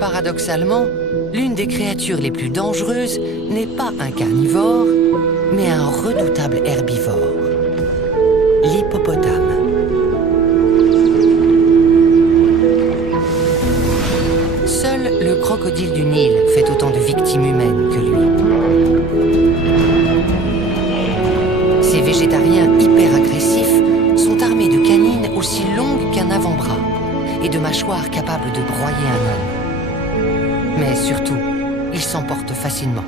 Paradoxalement, l'une des créatures les plus dangereuses n'est pas un carnivore, mais un redoutable herbivore, l'hippopotame. Seul le crocodile du Nil fait autant de victimes humaines que lui. Ces végétariens hyper agressifs sont armés de canines aussi longues qu'un avant-bras et de mâchoires capables de broyer un homme. Mais surtout, ils s'emportent facilement.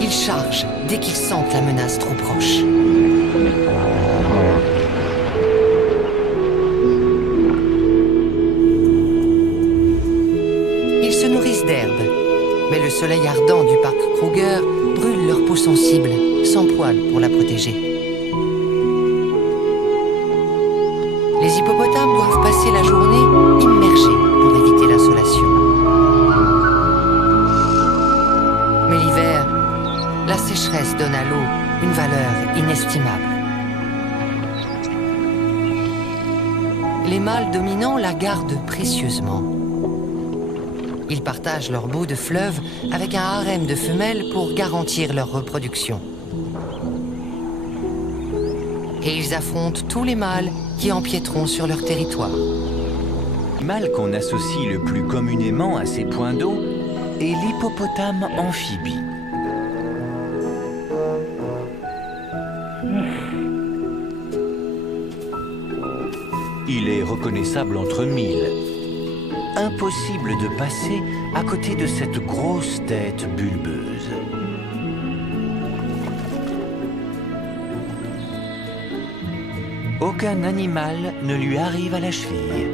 Ils chargent dès qu'ils sentent la menace trop proche. Ils se nourrissent d'herbes, mais le soleil ardent du parc Kruger brûle leur peau sensible, sans poils pour la protéger. Les hippopotames doivent passer la journée immergés pour éviter l'insolation. Mais l'hiver, la sécheresse donne à l'eau une valeur inestimable. Les mâles dominants la gardent précieusement. Ils partagent leur bout de fleuve avec un harem de femelles pour garantir leur reproduction. Et ils affrontent tous les mâles qui empiéteront sur leur territoire. Le mâle qu'on associe le plus communément à ces points d'eau est l'hippopotame amphibie. Il est reconnaissable entre mille. Impossible de passer à côté de cette grosse tête bulbeuse. Aucun animal ne lui arrive à la cheville.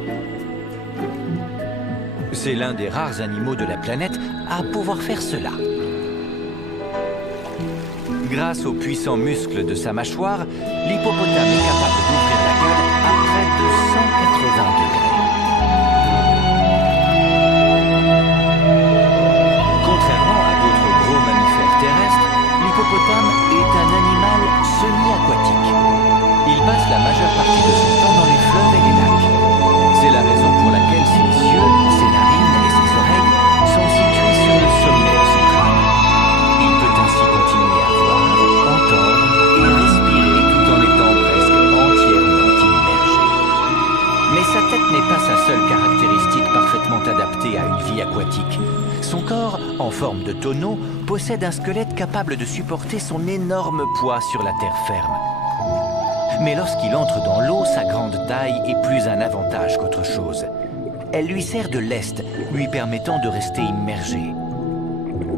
C'est l'un des rares animaux de la planète à pouvoir faire cela. Grâce aux puissants muscles de sa mâchoire, l'hippopotame est capable d'ouvrir la gueule à près de 180 degrés. Contrairement à d'autres gros mammifères terrestres, l'hippopotame est un animal semi-aquatique. Il passe la majeure partie de son temps dans les fleuves et les lacs. C'est la raison pour laquelle ses yeux, ses narines et ses oreilles sont situés sur le sommet de son crâne. Il peut ainsi continuer à voir, entendre et respirer tout en étant presque entièrement immergé. Mais sa tête n'est pas sa seule caractéristique parfaitement adaptée à une vie aquatique. Son corps, en forme de tonneau, possède un squelette capable de supporter son énorme poids sur la terre ferme. Mais lorsqu'il entre dans l'eau, sa grande taille est plus un avantage qu'autre chose. Elle lui sert de lest, lui permettant de rester immergé.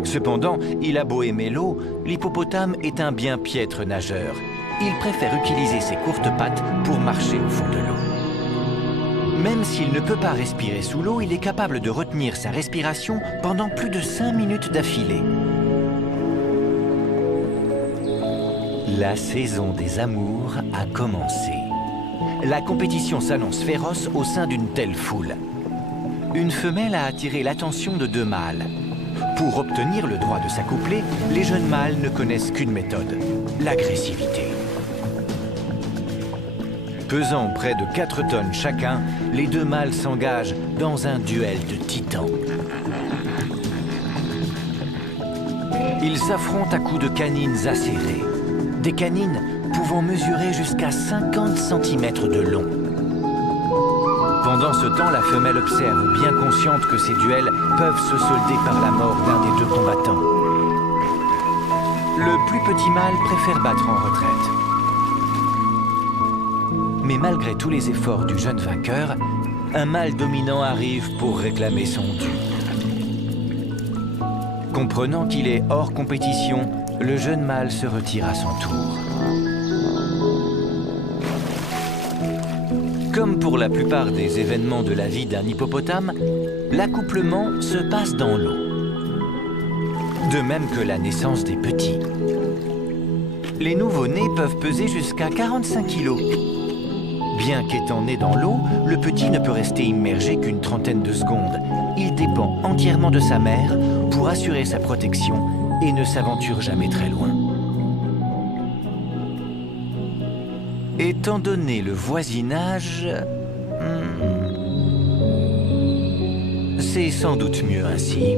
Cependant, il a beau aimer l'eau, l'hippopotame est un bien piètre nageur. Il préfère utiliser ses courtes pattes pour marcher au fond de l'eau. Même s'il ne peut pas respirer sous l'eau, il est capable de retenir sa respiration pendant plus de 5 minutes d'affilée. La saison des amours a commencé. La compétition s'annonce féroce au sein d'une telle foule. Une femelle a attiré l'attention de 2 mâles. Pour obtenir le droit de s'accoupler, les jeunes mâles ne connaissent qu'une méthode, l'agressivité. Pesant près de 4 tonnes chacun, les 2 mâles s'engagent dans un duel de titans. Ils s'affrontent à coups de canines acérées. Des canines pouvant mesurer jusqu'à 50 cm de long. Pendant ce temps, la femelle observe, bien consciente que ces duels peuvent se solder par la mort d'un des 2 combattants. Le plus petit mâle préfère battre en retraite. Mais malgré tous les efforts du jeune vainqueur, un mâle dominant arrive pour réclamer son dû. Comprenant qu'il est hors compétition, le jeune mâle se retire à son tour. Comme pour la plupart des événements de la vie d'un hippopotame, l'accouplement se passe dans l'eau. De même que la naissance des petits. Les nouveau-nés peuvent peser jusqu'à 45 kg. Bien qu'étant né dans l'eau, le petit ne peut rester immergé qu'une trentaine de secondes. Il dépend entièrement de sa mère pour assurer sa protection et ne s'aventure jamais très loin. Étant donné le voisinage, C'est sans doute mieux ainsi.